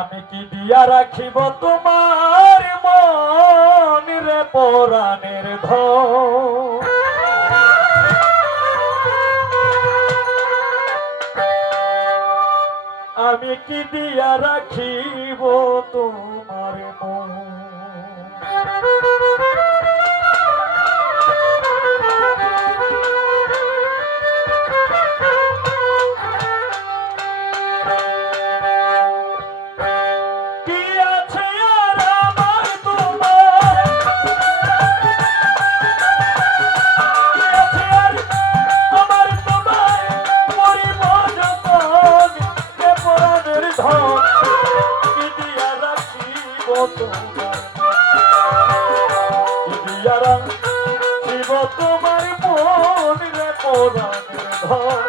আমি কি দিয়া রাখিব তোমার মন রে পরাণের ধন। আমি কি দিয়া রাখিব তোমার মন। তোমার মন রে পরাণের ধন,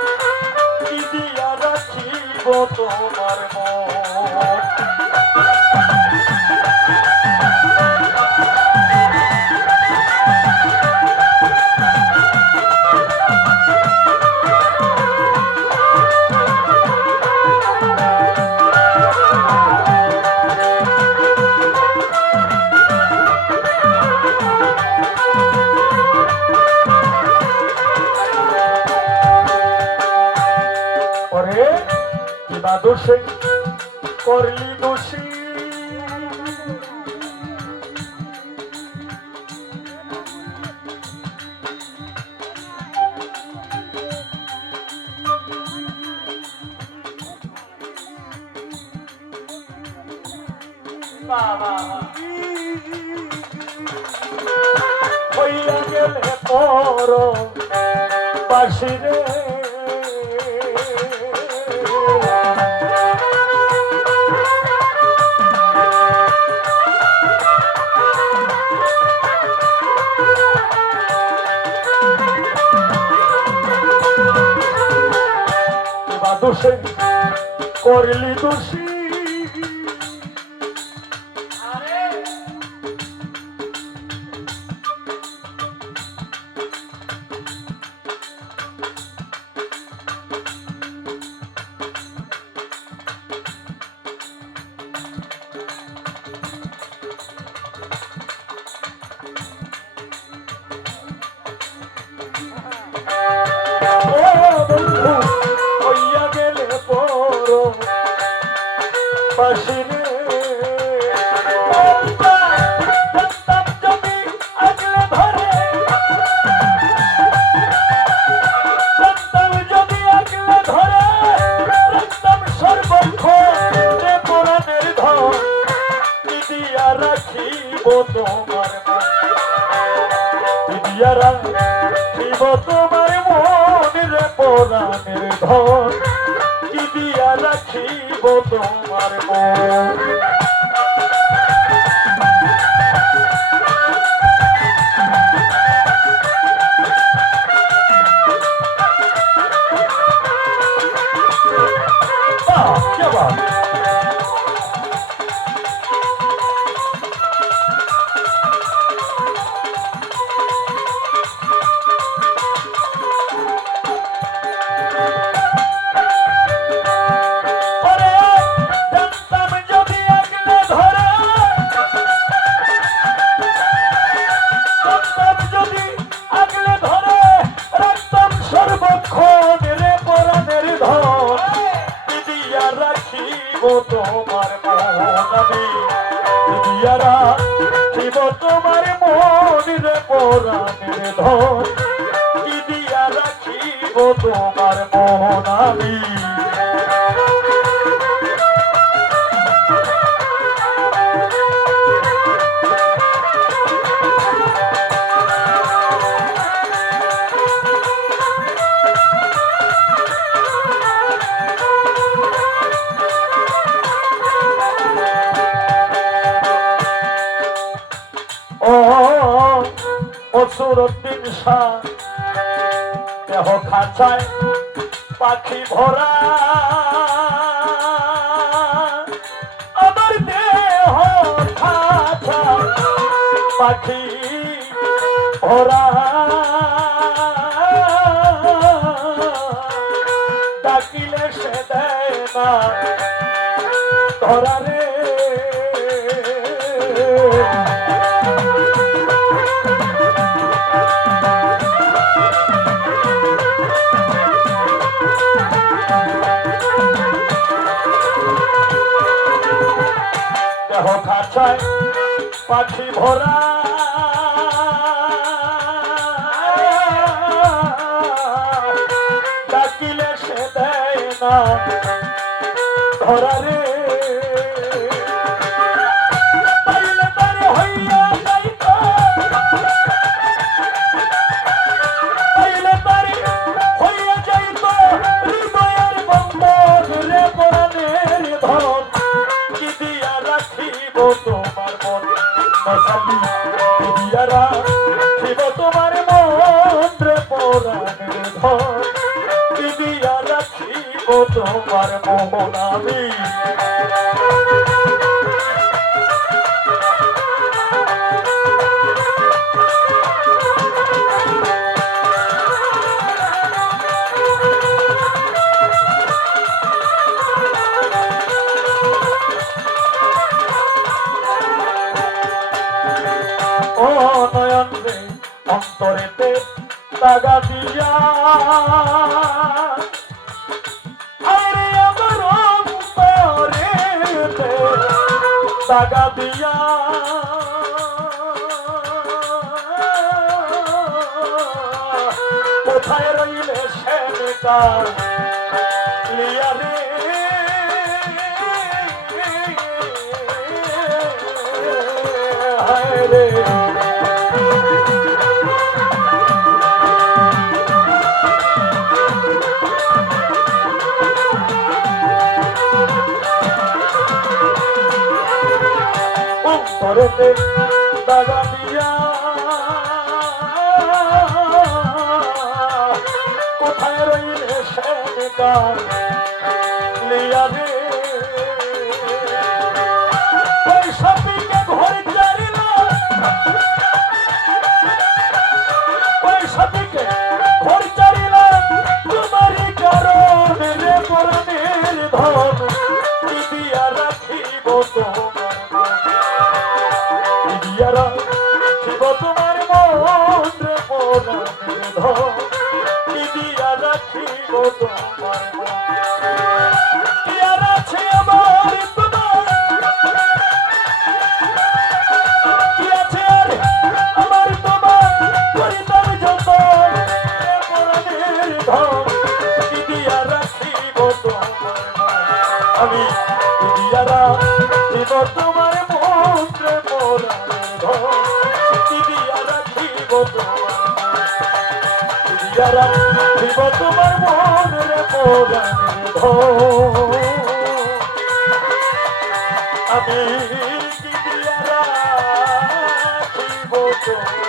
কি দিয়া রাখিব তোমার মন। দোষে করলি দোষী হইয়া গেলে পর বাসিরে দোষে করলি দোষী বাসিরে যদি আগলে ধরে যদি আগলে ধরে রাখতাম সর্বক্ষণ পরাণের ধন, কি দিয়া রাখিব তোমার মন। কি দিয়া রাখিব তোমার মন রে পরাণের ধন, কি দিয়া রাখিব তোমার মন। क्या बात তোমার মন। আমি দিয়া রাখিব তোমার মন রে পরাণের ধন, কি দিয়া রাখিব তোমার মন। আমি সুরদ্দিন শাহ দেহ খাঁচায় পাখি ভরা, আমার দেহ খাঁচায় পাখি ভরা, ডাকিলে সে দেয় না ধরা রে। দেহ খাঁচায় পাখি ভরা ডাকিলে সে দেয় না ধরা রে পাইলে তারে হইয়া যাইত পাইলে তারে হইয়া যাইত হৃদয়ের বন্ধন রে পরাণের ধন কি দিয়া রাখিব তোমার মন মশালি কি দিয়া রাখিব তোমার মন রে পরাণের ধন কি দিয়া রাখিব তোমার মোহন আমি ও নয়ন রে অন্তরেতে দাগা দিয়া আরে আমার অন্তরেতে দাগা দিয়া কোথায় রইলে সেটা লিয়া রে হায় রে অন্তরেতে দাগা দিয়া কোথায় রইলে সেটা লিয়া রে পয়সা পিকে ঘরে চারিল পয়সা পিকে ঘর চারিল তোমারই কারণে রে পরাণের ধন কি দিয়া রাখিব তোমার মন রে পরাণের ধন কি দিয়া রাখিব তোমার মন কি আর আছে আমার তোমার কি আছে আর আমার তোমার করিতাম যত রে পরাণের ধন কি দিয়া রাখিব তোমার মন আমি কি দিয়া রাখিব তোমার মন রে পরাণের ধন কি দিয়া রাখিব তোমার দিয়া রাখিব তোমার মন রে পরাণের ধন আমি কি দিয়া রাখিব তোমার